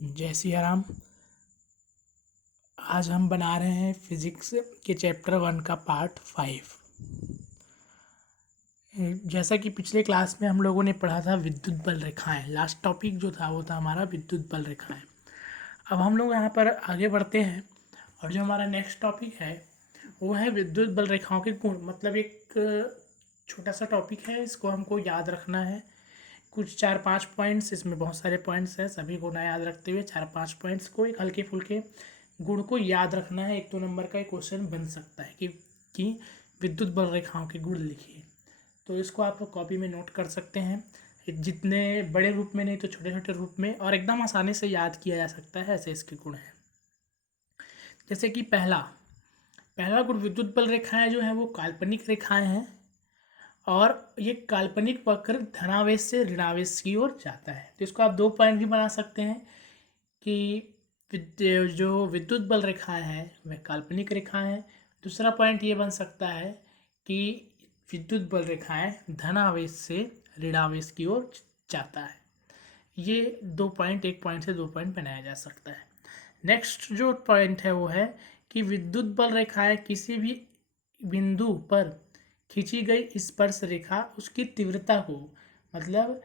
जय सिया राम। आज हम बना रहे हैं फिजिक्स के चैप्टर 1 का पार्ट 5। जैसा कि पिछले क्लास में हम लोगों ने पढ़ा था विद्युत बल रेखाएं। लास्ट टॉपिक जो था वो था हमारा विद्युत बल रेखाएं। अब हम लोग यहाँ पर आगे बढ़ते हैं और जो हमारा नेक्स्ट टॉपिक है वो है विद्युत बल रेखाओं के गुण। मतलब एक छोटा सा टॉपिक है, इसको हमको याद रखना है। कुछ 4-5 पॉइंट्स, इसमें बहुत सारे पॉइंट्स हैं, सभी को ना याद रखते हुए 4-5 पॉइंट्स को, एक हल्के फुल्के गुण को याद रखना है। 1-2 नंबर का एक क्वेश्चन बन सकता है कि विद्युत बल रेखाओं के गुण लिखिए। तो इसको आप कॉपी में नोट कर सकते हैं, जितने बड़े रूप में नहीं तो छोटे छोटे रूप में, और एकदम आसानी से याद किया जा सकता है। ऐसे इसके गुण हैं। जैसे कि पहला गुण, विद्युत बल रेखाएं जो हैं वो काल्पनिक रेखाएं हैं और ये काल्पनिक वक्र धनावेश से ऋणावेश की ओर जाता है। तो इसको आप 2 पॉइंट भी बना सकते हैं कि जो विद्युत बल रेखाएं हैं वह काल्पनिक रेखाएं हैं। दूसरा पॉइंट ये बन सकता है कि विद्युत बल रेखाएं धनावेश से ऋणावेश की ओर जाता है। ये 2 पॉइंट, 1 पॉइंट से 2 पॉइंट बनाया जा सकता है। नेक्स्ट जो पॉइंट है वो है कि विद्युत बल रेखाएं किसी भी बिंदु पर खींची गई स्पर्श रेखा उसकी तीव्रता को, मतलब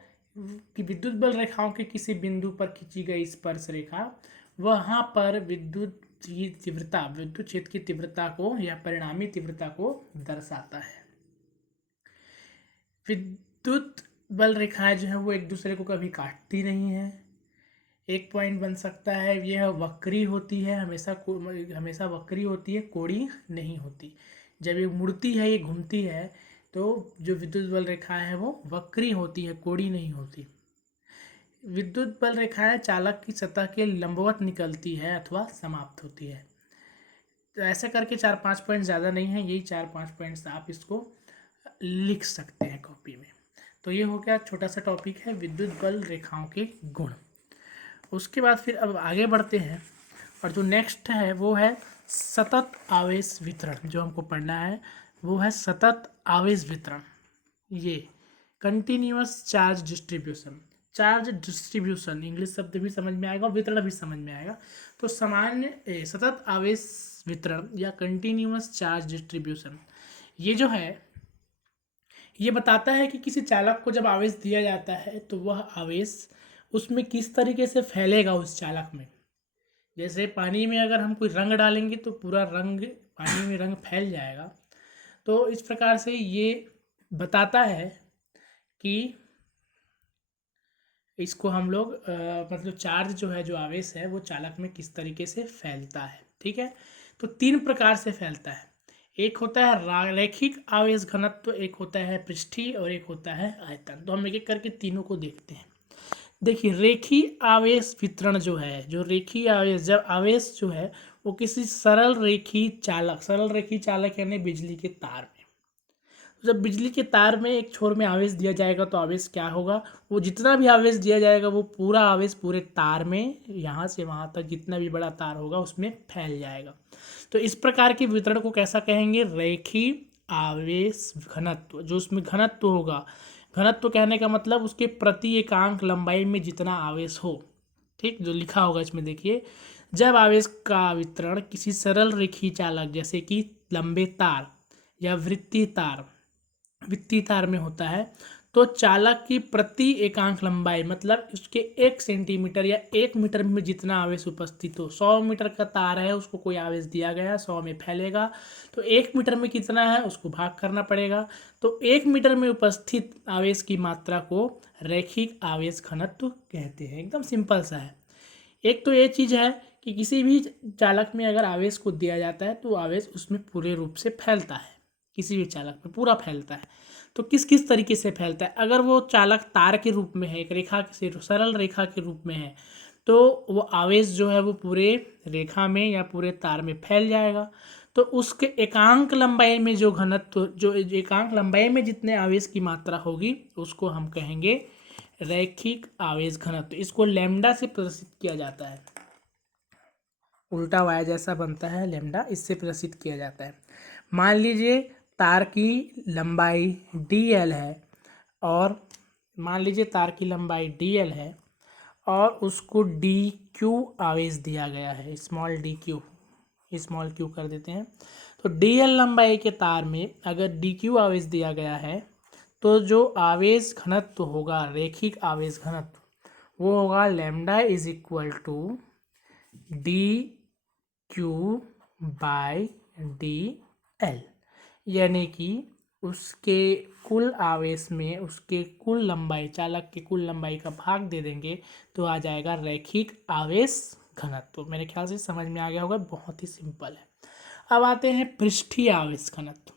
कि विद्युत बल रेखाओं के किसी बिंदु पर खींची गई स्पर्श रेखा वहाँ पर विद्युत की तीव्रता, विद्युत क्षेत्र की तीव्रता को या परिणामी तीव्रता को दर्शाता है। विद्युत बल रेखाएं जो है वो एक दूसरे को कभी काटती नहीं है। एक पॉइंट बन सकता है यह वक्री होती है, हमेशा वक्री होती है, कोणी नहीं होती। जब ये मुड़ती है, ये घूमती है, तो जो विद्युत बल रेखाएं हैं वो वक्री होती है, कोणी नहीं होती। विद्युत बल रेखाएं चालक की सतह के लंबवत निकलती है अथवा समाप्त होती है। तो ऐसा करके 4-5 पॉइंट ज़्यादा नहीं है, यही 4-5 पॉइंट्स आप इसको लिख सकते हैं कॉपी में। तो ये हो गया छोटा सा टॉपिक है विद्युत बल रेखाओं के गुण। उसके बाद फिर अब आगे बढ़ते हैं और जो नेक्स्ट है वो है सतत आवेश वितरण। जो हमको पढ़ना है वो है सतत आवेश वितरण। ये continuous charge distribution, charge distribution English शब्द भी समझ में आएगा, वितरण भी समझ में आएगा। तो सतत आवेश वितरण या कंटिन्यूअस चार्ज डिस्ट्रीब्यूशन, ये जो है ये बताता है कि किसी चालक को जब आवेश दिया जाता है तो वह आवेश उसमें किस तरीके से फैलेगा उस चालक में। जैसे पानी में अगर हम कोई रंग डालेंगे तो पूरा रंग, पानी में रंग फैल जाएगा। तो इस प्रकार से ये बताता है कि इसको हम लोग मतलब चार्ज जो है, जो आवेश है वो चालक में किस तरीके से फैलता है। ठीक है, तो 3 प्रकार से फैलता है। एक होता है रैखिक आवेश घनत्व, एक होता है पृष्ठीय और एक होता है आयतन। तो हम एक एक करके तीनों को देखते हैं। देखिए, रेखीय आवेश वितरण जो है, जो रेखीय आवेश, जब आवेश जो है वो किसी सरल रेखीय चालक यानी बिजली के तार में, जब बिजली के तार में एक छोर में आवेश दिया जाएगा तो आवेश क्या होगा, वो जितना भी आवेश दिया जाएगा वो पूरा आवेश पूरे तार में, यहाँ से वहाँ तक जितना भी बड़ा तार होगा उसमें फैल जाएगा। तो इस प्रकार के वितरण को कैसा कहेंगे, रेखीय आवेश घनत्व। जो उसमें घनत्व होगा, घनत्व कहने का मतलब उसके प्रति एकांक लंबाई में जितना आवेश हो। ठीक, जो लिखा होगा इसमें देखिए, जब आवेश का वितरण किसी सरल रेखीय चालक जैसे कि लंबे तार या वित्तीय तार में होता है तो चालक की प्रति एकांक लंबाई, मतलब उसके 1 सेंटीमीटर या 1 मीटर में जितना आवेश उपस्थित हो। 100 मीटर का तार है, उसको कोई आवेश दिया गया, 100 में फैलेगा, तो 1 मीटर में कितना है उसको भाग करना पड़ेगा। तो 1 मीटर में उपस्थित आवेश की मात्रा को रैखिक आवेश घनत्व कहते हैं। एकदम सिंपल सा है। एक तो ये चीज़ है कि किसी भी चालक में अगर आवेश को दिया जाता है तो आवेश उसमें पूरे रूप से फैलता है, किसी भी चालक में पूरा फैलता है। तो किस किस तरीके से फैलता है, अगर वो चालक तार के रूप में है, एक रेखा से सरल रेखा के रूप में है, तो वो आवेश जो है वो पूरे रेखा में या पूरे तार में फैल जाएगा। तो उसके एकांक लंबाई में जो घनत्व, जो एकांक लंबाई में जितने आवेश की मात्रा होगी उसको हम कहेंगे रैखिक आवेश घनत्व। इसको लैम्डा से प्रदर्शित किया जाता है, उल्टा वाया जैसा बनता है लैम्डा, इससे प्रदर्शित किया जाता है। मान लीजिए तार की लंबाई dl है, और मान लीजिए तार की लंबाई dl है और उसको डी क्यू आवेश दिया गया है, small D Q, small Q कर देते हैं। तो डी एल लंबाई के तार में अगर डी क्यू आवेश दिया गया है तो जो आवेश घनत्व होगा, रैखिक आवेश घनत्व, वो होगा lambda is equal to d q by d l, यानी कि उसके कुल आवेश में उसके कुल लंबाई, चालक की कुल लंबाई का भाग दे देंगे तो आ जाएगा रैखिक आवेश घनत्व। मेरे ख्याल से समझ में आ गया होगा, बहुत ही सिंपल है। अब आते हैं पृष्ठीय आवेश घनत्व।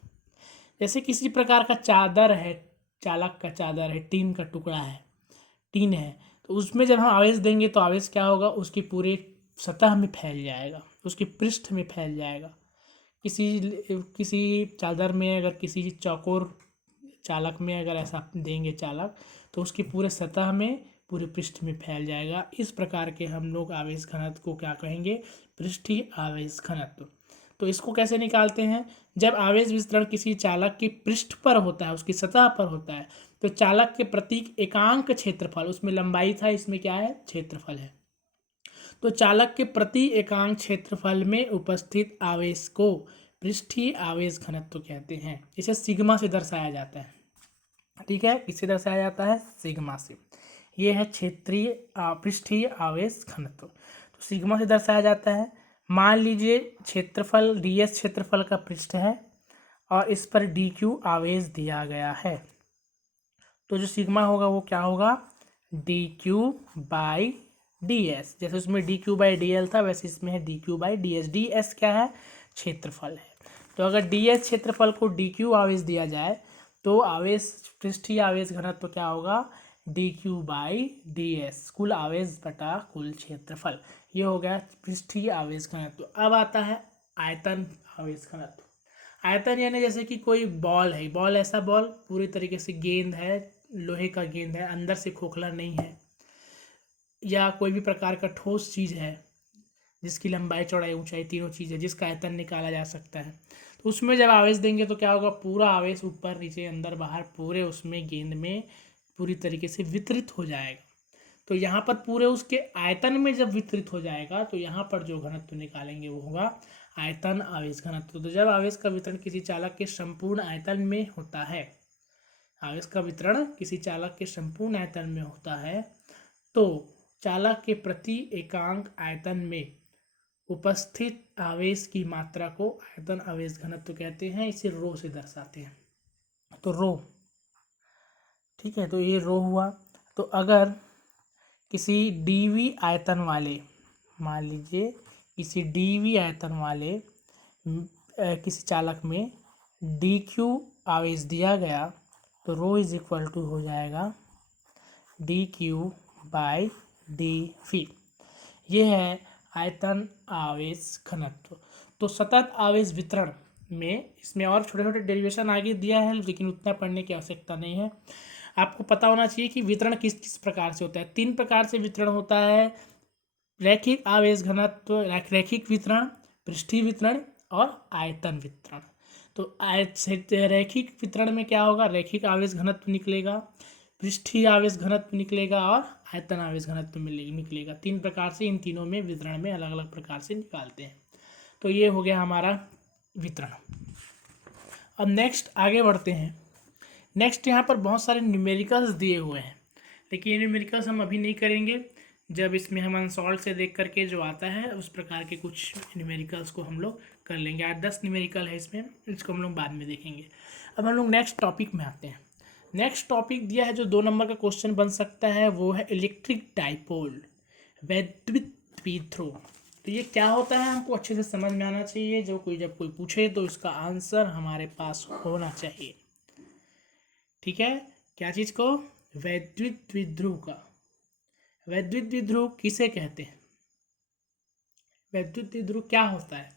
जैसे किसी प्रकार का चादर है, चालक का चादर है, टीन का टुकड़ा है, टीन है, तो उसमें जब हम आवेश देंगे तो आवेश क्या होगा, उसकी पूरे सतह में फैल जाएगा, उसके पृष्ठ में फैल जाएगा। किसी चादर में अगर किसी चौकोर चालक में अगर ऐसा देंगे चालक, तो उसकी पूरे सतह में, पूरे पृष्ठ में फैल जाएगा। इस प्रकार के हम लोग आवेश घनत्व को क्या कहेंगे, पृष्ठीय आवेश घनत्व। तो इसको कैसे निकालते हैं, जब आवेश वितरण किसी चालक के पृष्ठ पर होता है, उसकी सतह पर होता है, तो चालक के प्रतीक एकांक क्षेत्रफल, उसमें लंबाई था, इसमें क्या है, क्षेत्रफल है। तो चालक के प्रति एकांक क्षेत्रफल में उपस्थित आवेश को पृष्ठीय आवेश घनत्व कहते हैं। इसे सिग्मा से दर्शाया जाता है। ठीक है, किससे दर्शाया जाता है, सिग्मा से। ये है क्षेत्रीय पृष्ठीय आवेश घनत्व, तो सिग्मा से दर्शाया जाता है। मान लीजिए क्षेत्रफल ds क्षेत्रफल का पृष्ठ है और इस पर dq आवेश दिया गया है, तो जो सिग्मा होगा वो क्या होगा, dq बाई ds। जैसे उसमें dq बाई dl था, वैसे इसमें है dq बाई ds। ds क्या है, क्षेत्रफल है। तो अगर ds क्षेत्रफल को dq आवेश दिया जाए तो आवेश, पृष्ठीय आवेश घनत्व क्या होगा, dq बाई ds, कुल आवेश बटा कुल क्षेत्रफल। ये हो गया पृष्ठीय आवेश घनत्व। अब आता है आयतन आवेश घनत्व। आयतन यानी जैसे कि कोई बॉल है, बॉल ऐसा बॉल पूरी तरीके से गेंद है, लोहे का गेंद है, अंदर से खोखला नहीं है, या कोई भी प्रकार का ठोस चीज़ है जिसकी लंबाई चौड़ाई ऊंचाई तीनों चीज़ है, जिसका आयतन निकाला जा सकता है, तो उसमें जब आवेश देंगे तो क्या होगा, पूरा आवेश ऊपर नीचे अंदर बाहर पूरे उसमें गेंद में पूरी तरीके से वितरित हो जाएगा। तो यहाँ पर पूरे उसके आयतन में जब वितरित हो जाएगा तो यहाँ पर जो घनत्व निकालेंगे वो होगा आयतन आवेश घनत्व। तो जब आवेश का वितरण किसी चालक के संपूर्ण आयतन में होता है, आवेश का वितरण किसी चालक के संपूर्ण आयतन में होता है, तो चालक के प्रति एकांक आयतन में उपस्थित आवेश की मात्रा को आयतन आवेश घनत्व कहते हैं। इसे रो से दर्शाते हैं, तो रो। ठीक है, तो ये रो हुआ। तो अगर किसी dv आयतन वाले, मान लीजिए किसी dv आयतन वाले किसी चालक में dq आवेश दिया गया, तो रो इज इक्वल टू हो जाएगा dq बाई dv। ये है आयतन आवेश घनत्व। तो सतत आवेश वितरण में इसमें और छोटे छोटे डेरिवेशन आगे दिया है, लेकिन उतना पढ़ने की आवश्यकता नहीं है। आपको पता होना चाहिए कि वितरण किस किस प्रकार से होता है। 3 प्रकार से वितरण होता है, रैखिक आवेश घनत्व, रैखिक वितरण, पृष्ठीय वितरण और आयतन वितरण। तो रैखिक वितरण में क्या होगा, रैखिक आवेश घनत्व निकलेगा, पृष्ठीय आवेश घनत्व निकलेगा और आयतन आवेश घनत्व निकलेगा। 3 प्रकार से इन तीनों में वितरण में अलग अलग प्रकार से निकालते हैं। तो ये हो गया हमारा वितरण। अब नेक्स्ट आगे बढ़ते हैं। नेक्स्ट यहाँ पर बहुत सारे न्यूमेरिकल्स दिए हुए हैं, लेकिन ये न्यूमेरिकल्स हम अभी नहीं करेंगे। जब इसमें हम अनसॉल्व से देख करके जो आता है उस प्रकार के कुछ न्यूमेरिकल्स को हम लोग कर लेंगे। 8-10 न्यूमेरिकल है इसमें, इसको हम लोग बाद में देखेंगे। अब हम लोग नेक्स्ट टॉपिक में आते हैं। नेक्स्ट टॉपिक दिया है जो 2 नंबर का क्वेश्चन बन सकता है, वो है इलेक्ट्रिक डाइपोल, वैद्युत द्विध्रुव। तो ये क्या होता है हमको अच्छे से समझ में आना चाहिए। जब कोई पूछे तो इसका आंसर हमारे पास होना चाहिए। ठीक है, क्या चीज़ को, वैद्युत द्विध्रुव का। वैद्युत द्विध्रुव किसे कहते हैं, वैद्युत द्विध्रुव क्या होता है,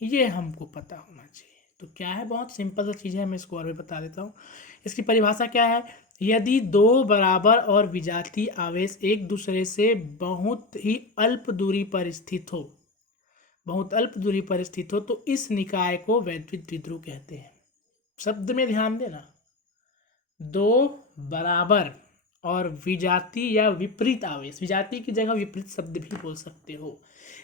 ये हमको पता होना चाहिए। तो क्या है, बहुत सिंपल सा चीज़ है, मैं इसको और भी बता देता हूँ। इसकी परिभाषा क्या है, यदि 2 बराबर और विजातीय आवेश एक दूसरे से बहुत ही अल्प दूरी पर स्थित हो, बहुत अल्प दूरी पर स्थित हो, तो इस निकाय को वैद्युत द्विध्रुव कहते हैं। शब्द में ध्यान देना, 2 बराबर और विजातीय या विपरीत आवेश, विजातीय की जगह विपरीत शब्द भी बोल सकते हो।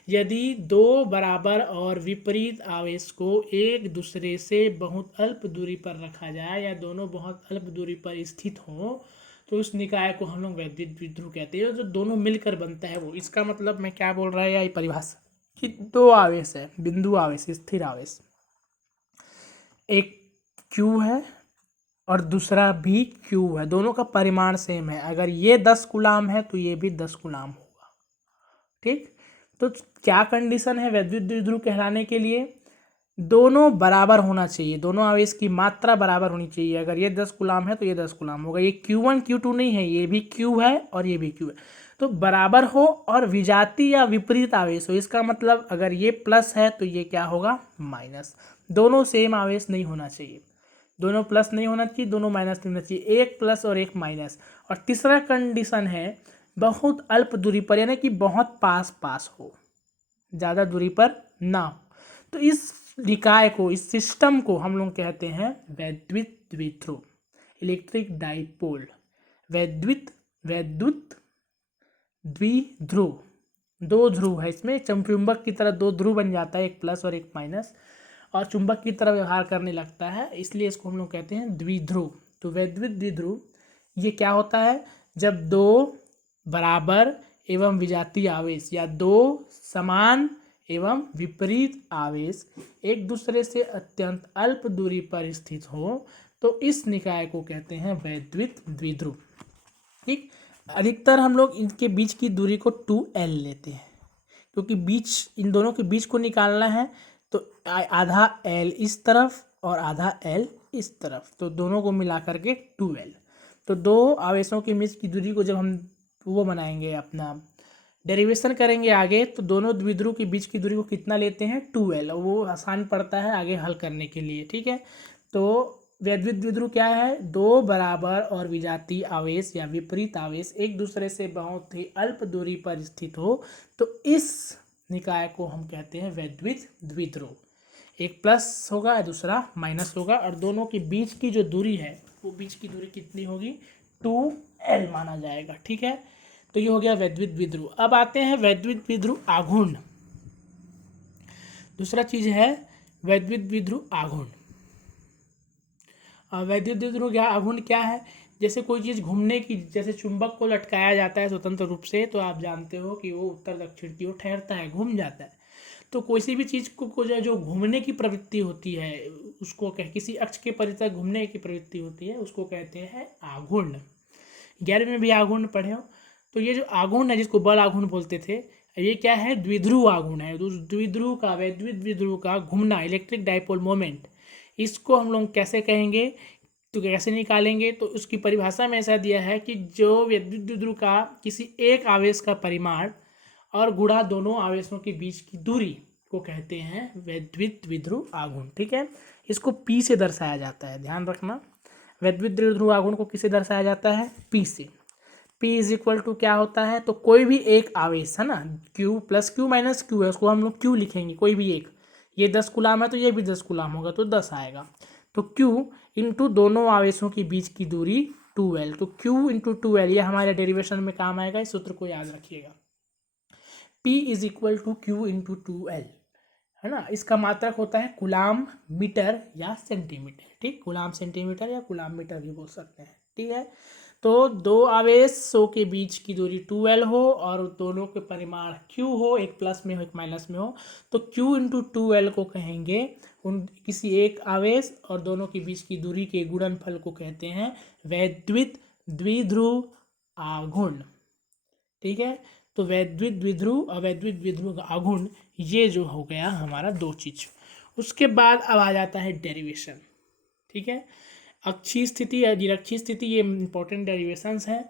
यदि दो बराबर और विपरीत आवेश को एक दूसरे से बहुत अल्प दूरी पर रखा जाए या दोनों बहुत अल्प दूरी पर स्थित हो तो उस निकाय को हम लोग वैद्युत द्विध्रुव कहते हैं। जो दोनों मिलकर बनता है वो, इसका मतलब मैं क्या बोल रहा है, यह परिभाषा कि दो आवेश है, बिंदु आवेश, स्थिर आवेश, एक Q है और दूसरा भी Q है, दोनों का परिमाण सेम है। अगर ये 10 कूलाम है तो ये भी 10 कूलाम होगा। ठीक, तो क्या कंडीशन है वैद्युत द्विध्रुव कहलाने के लिए? दोनों बराबर होना चाहिए, दोनों आवेश की मात्रा बराबर होनी चाहिए। अगर ये 10 कूलाम है तो ये 10 कूलाम होगा। ये Q1 Q2 नहीं है, ये भी Q है और ये भी Q है, तो बराबर हो और विजातीय या विपरीत आवेश हो। इसका मतलब अगर ये प्लस है तो ये क्या होगा, माइनस। दोनों सेम आवेश नहीं होना चाहिए, दोनों प्लस नहीं होना चाहिए, दोनों माइनस नहीं होना चाहिए, एक प्लस और एक माइनस। और तीसरा कंडीशन है बहुत अल्प दूरी पर, यानी कि बहुत पास पास हो, ज़्यादा दूरी पर ना हो। तो इस निकाय को, इस सिस्टम को हम लोग कहते हैं वैद्युत द्विध्रुव, इलेक्ट्रिक डाइपोल। वैद्युत द्विध्रुव, दो ध्रुव है इसमें, चुंबक की तरह दो ध्रुव बन जाता है, एक प्लस और एक माइनस, और चुंबक की तरह व्यवहार करने लगता है, इसलिए इसको हम लोग कहते हैं द्विध्रुव। तो वैद्युत द्विध्रुव ये क्या होता है? जब दो बराबर एवं विजातीय आवेश या दो समान एवं विपरीत आवेश एक दूसरे से अत्यंत अल्प दूरी पर स्थित हो तो इस निकाय को कहते हैं वैद्युत द्विध्रुव। ठीक, अधिकतर हम लोग इनके बीच की दूरी को 2L लेते हैं, क्योंकि बीच, इन दोनों के बीच को निकालना है तो आधा L इस तरफ और आधा L इस तरफ, तो दोनों को मिला करके 2L। तो दो आवेशों के बीच की दूरी को जब हम वो बनाएंगे, अपना डेरिवेशन करेंगे आगे, तो दोनों द्विध्रुव के बीच की दूरी को कितना लेते हैं, 2L, और वो आसान पड़ता है आगे हल करने के लिए। ठीक है, तो वैद्युत द्विध्रुव क्या है? दो बराबर और विजातीय आवेश या विपरीत आवेश एक दूसरे से बहुत ही अल्प दूरी पर स्थित हो तो इस निकाय को हम कहते हैं वैद्युत द्विध्रुव। एक प्लस होगा, दूसरा माइनस होगा, और दोनों के बीच की जो दूरी है वो बीच की दूरी कितनी होगी, 2L माना जाएगा। ठीक है, तो ये हो गया वैद्युत द्विध्रुव। अब आते हैं वैद्युत द्विध्रुव आघूर्ण। दूसरा चीज है वैद्युत द्विध्रुव आघूर्ण। वैद्युत द्विध्रुव क्या आघूर्ण क्या है? जैसे कोई चीज़ घूमने की, जैसे चुंबक को लटकाया जाता है स्वतंत्र रूप से, तो आप जानते हो कि वो उत्तर दक्षिण की ओर ठहरता है, घूम जाता है। तो कोई भी चीज़ को जो घूमने की प्रवृत्ति होती है उसको किसी अक्ष के परितः घूमने की प्रवृत्ति होती है उसको कहते हैं आघूर्ण। 11वीं में भी आघूर्ण पढ़े हो। तो ये जो आघूर्ण है, जिसको बल आघूर्ण बोलते थे, ये क्या है, द्विध्रुव आघूर्ण है। तो द्विध्रुव का, वैद्युत द्विध्रुव का घूमना, इलेक्ट्रिक डाइपोल मोमेंट, इसको हम लोग कैसे कहेंगे, तो कैसे निकालेंगे? तो उसकी परिभाषा में ऐसा दिया है कि जो वैद्युत द्विध्रुव का किसी एक आवेश का परिमाण और गुणा दोनों आवेशों के बीच की दूरी को कहते हैं वैद्युत द्विध्रुव आघूर्ण। ठीक है, इसको P से दर्शाया जाता है, ध्यान रखना। वैद्युत द्विध्रुव आघूर्ण को किससे दर्शाया जाता है, P से। P इज इक्वल टू क्या होता है, तो कोई भी एक आवेश है ना, Q plus Q minus Q है, उसको हम लोग Q लिखेंगे, कोई भी एक। ये 10 कूलाम है तो ये भी 10 कूलाम होगा, तो 10 आएगा। तो Q इंटू दोनों आवेशों के बीच की दूरी 2L, तो Q इंटू 2L, ये हमारे डेरिवेशन में काम आएगा, इस सूत्र को याद रखिएगा। P is equal to Q into 2L, है ना। इसका मात्रक होता है कूलाम मीटर या सेंटीमीटर। ठीक, कूलाम सेंटीमीटर या कूलाम मीटर भी बोल सकते हैं। ठीक है, तो दो आवेशों के बीच की दूरी 2L हो और दोनों के परिमाण Q हो, एक प्लस में हो एक माइनस में हो, तो Q इंटू 2L को कहेंगे उन किसी एक आवेश और दोनों के बीच की दूरी के गुणनफल को कहते हैं वैद्युत द्विध्रुव आघूर्ण। ठीक है, तो वैद्युत द्विध्रुव और वैद्युत द्विध्रुव आघूर्ण, ये जो हो गया हमारा दो चीज। उसके बाद अब आ जाता है डेरिवेशन। ठीक है, अक्षीय स्थिति या निरक्षीय स्थिति, ये इंपॉर्टेंट डेरिवेशंस हैं।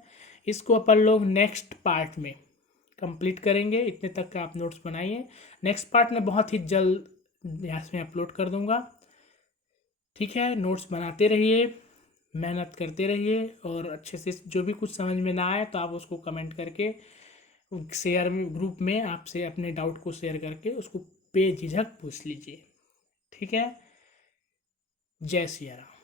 इसको अपन लोग नेक्स्ट पार्ट में कंप्लीट करेंगे। इतने तक का आप नोट्स बनाइए, नेक्स्ट पार्ट में बहुत ही जल्द यहाँ में अपलोड कर दूंगा। ठीक है, नोट्स बनाते रहिए, मेहनत करते रहिए, और अच्छे से जो भी कुछ समझ में ना आए तो आप उसको कमेंट करके शेयर में, ग्रुप में आपसे अपने डाउट को शेयर करके उसको बेझिझक पूछ लीजिए। ठीक है, जय सिया राम।